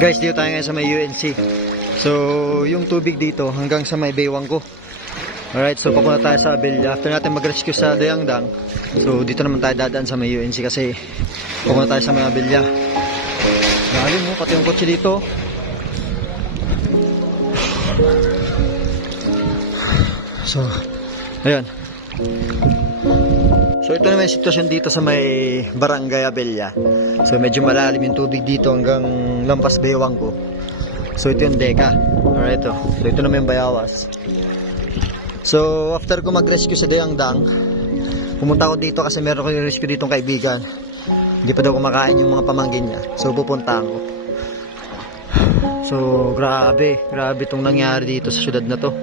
Guys, dito tayo ngayon sa may UNC. So, yung tubig dito hanggang sa may baywang ko. Alright, so papunta tayo sa Abella. After natin mag-rescue sa Dayangdang, so dito naman tayo dadaan sa may UNC kasi papunta tayo sa may Abella. Lalim mo, pati yung kotse dito. So, ayan. So ito naman yung sitwasyon dito sa may Barangay Abella. So medyo malalim yung tubig dito hanggang lampas baywang ko. So ito yung deka. Alright ito. So ito naman yung bayawas. So after ko mag-rescue sa Dayangdang, pumunta ako dito kasi meron ko yung rescue ditong kaibigan. Hindi pa daw kumakain yung mga pamangkin niya. So pupunta ako. So grabe, grabe itong nangyari dito sa syudad na to.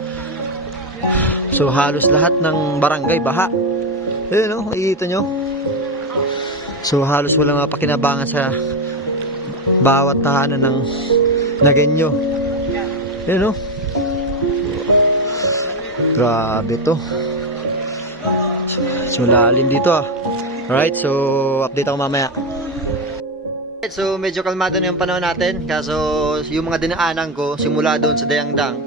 So halos lahat ng barangay baha. Ayun o, makikita nyo. So halos walang mapakinabangan sa bawat tahanan ng nagenyo. Ayun o. Grabe to. So lalim dito ah. Alright, so update ako mamaya. So medyo kalmado na yung panahon natin Kaso yung mga dinaanan ko Simula doon sa Dayangdang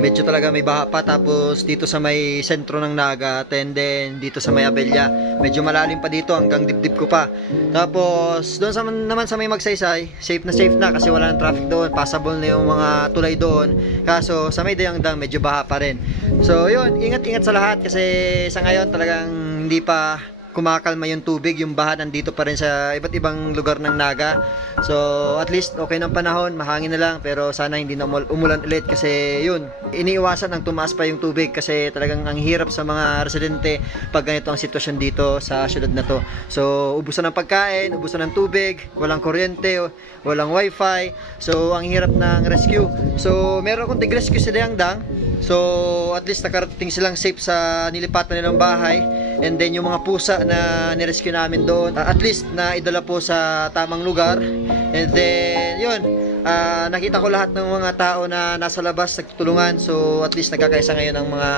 Medyo talaga may baha pa. Tapos dito sa may sentro ng Naga And then dito sa may Abella. Medyo malalim pa dito hanggang dibdib ko pa. Tapos doon sa, naman sa may magsaysay Safe na safe na kasi wala nang traffic doon. Passable na yung mga tulay doon. Kaso sa may Dayangdang medyo baha pa rin. So yun, ingat-ingat sa lahat Kasi sa ngayon talagang hindi pa kumakalma yung tubig, yung baha nandito pa rin sa iba't ibang lugar ng Naga. So, at least okay ng panahon, mahangin na lang, pero sana hindi na umul- umulan ulit kasi yun, iniiwasan ang tumaas pa yung tubig kasi talagang ang hirap sa mga residente pag ganito ang sitwasyon dito sa syudad na to. So, ubusan ng pagkain, ubusan ng tubig, walang kuryente, walang wifi, so ang hirap ng rescue. So, meron akong tig-rescue sa Dayangdang, so at least nakarating silang safe sa nilipatan nilang bahay. And then yung mga pusa na nirescue namin doon, uh, at least na idala po sa tamang lugar. And then, yun, ah, nakita ko lahat ng mga tao na nasa labas nagtutulungan. So, at least nagkakaisa ngayon ng mga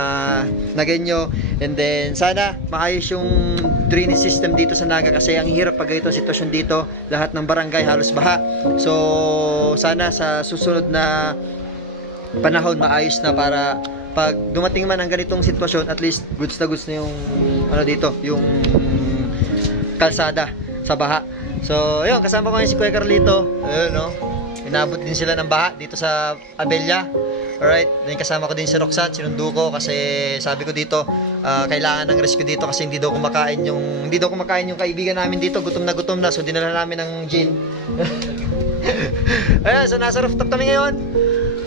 nagenyo. And then, sana maayos yung drainage system dito sa Naga kasi ang hirap pag ganito ang sitwasyon dito. Lahat ng barangay halos baha. So, sana sa susunod na panahon maayos na para pag dumating man ang ganitong sitwasyon at least goods na goods na yung ano dito yung kalsada sa baha so yun kasama ko ngayon si Kuya Carlito ayun no inabot din sila ng baha dito sa Abella Alright, then kasama ko din si Roxanne, sinundo ko kasi sabi ko dito, ah, kailangan ng rescue dito kasi hindi daw kumakain yung hindi daw kumakain yung kaibigan namin dito, gutom na gutom na, so dinala namin ng gin. Ayan, so nasa rooftop kami ngayon.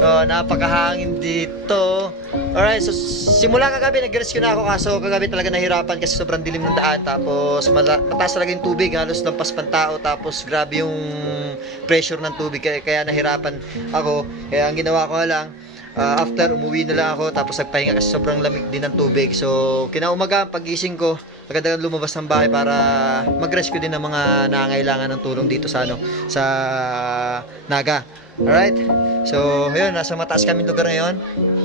Oh, napakahangin dito. Alright, so simula kagabi nag-rescue na ako kaso kagabi talaga nahirapan kasi sobrang dilim ng daan tapos mataas talaga yung tubig halos lampas pang tao tapos grabe yung pressure ng tubig kaya, kaya nahirapan ako. Kaya ang ginawa ko lang ah, after umuwi na lang ako tapos nagpahinga kasi sobrang lamig din ng tubig. So kinaumaga pagising ko agad-agad lumabas ng bahay para mag-rescue din ng mga nangangailangan ng tulong dito sa ano sa Naga. Alright? So, ayun, nasa mataas kami lugar ngayon.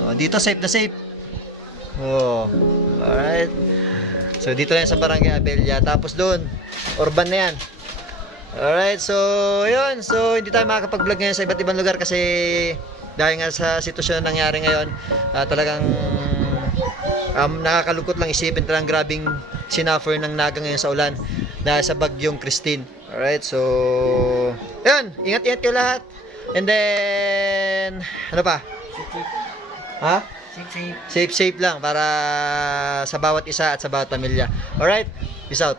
Oh, dito safe na safe. Oh, alright. So, dito yan sa Barangay Abella. Tapos doon, urban na yan. Alright, so, yun. So, hindi tayo makakapag-vlog ngayon sa iba't ibang lugar kasi dahil nga sa sitwasyon na nangyari ngayon, ah, talagang um, nakakalungkot lang isipin talagang grabing sinuffer ng naga ngayon sa ulan dahil sa bagyong Christine. Alright, so, yun, ingat-ingat kayo lahat. And then, ano pa? Ha? Safe, safe lang para sa bawat isa at sa bawat pamilya. Alright, peace out.